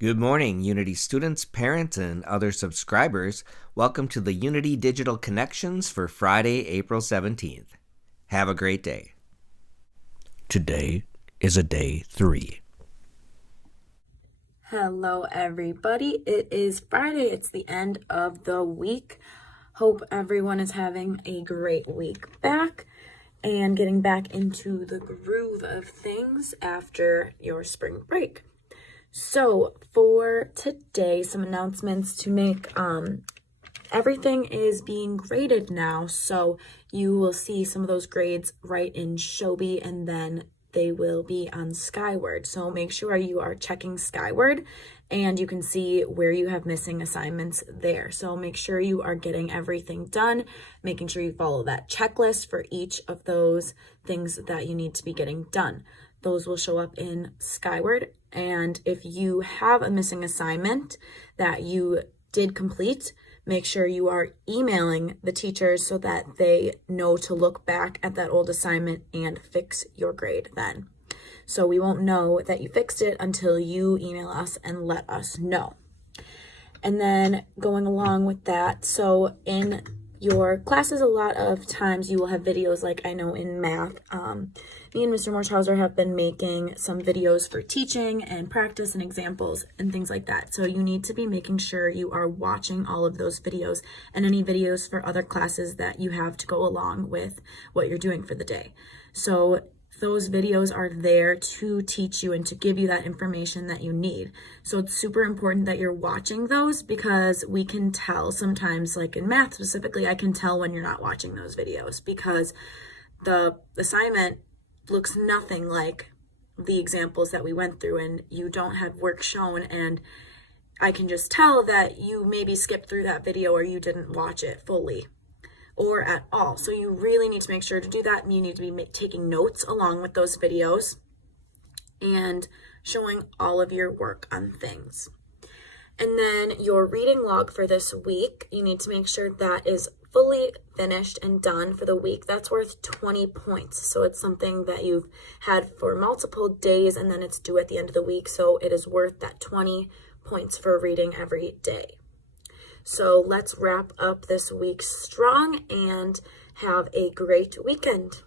Good morning, Unity students, parents, and other subscribers. Welcome to the Unity Digital Connections for Friday, April 17th. Have a great day. Today is a day 3. Hello, everybody. It is Friday. It's the end of the week. Hope everyone is having a great week back and getting back into the groove of things after your spring break. So for today, some announcements to make. Everything is being graded now, so you will see some of those grades right in Shobi, and then they will be on Skyward. So make sure you are checking Skyward and you can see where you have missing assignments there. So make sure you are getting everything done, making sure you follow that checklist for each of those things that you need to be getting done. Those will show up in Skyward. And if you have a missing assignment that you did complete, make sure you are emailing the teachers so that they know to look back at that old assignment and fix your grade then. So we won't know that you fixed it until you email us and let us know. And then going along with that, so in your classes, a lot of times you will have videos like I know in math. Me and Mr. Morshauser have been making some videos for teaching and practice and examples and things like that. So you need to be making sure you are watching all of those videos and any videos for other classes that you have to go along with what you're doing for the day. So those videos are there to teach you and to give you that information that you need. So it's super important that you're watching those, because we can tell sometimes, like in math specifically, I can tell when you're not watching those videos because the assignment looks nothing like the examples that we went through and you don't have work shown, and I can just tell that you maybe skipped through that video or you didn't watch it fully or at all. So you really need to make sure to do that, and you need to be taking notes along with those videos and showing all of your work on things. And then your reading log for this week, you need to make sure that is fully finished and done for the week. That's worth 20 points. So it's something that you've had for multiple days and then it's due at the end of the week. So it is worth that 20 points for reading every day. So let's wrap up this week strong and have a great weekend.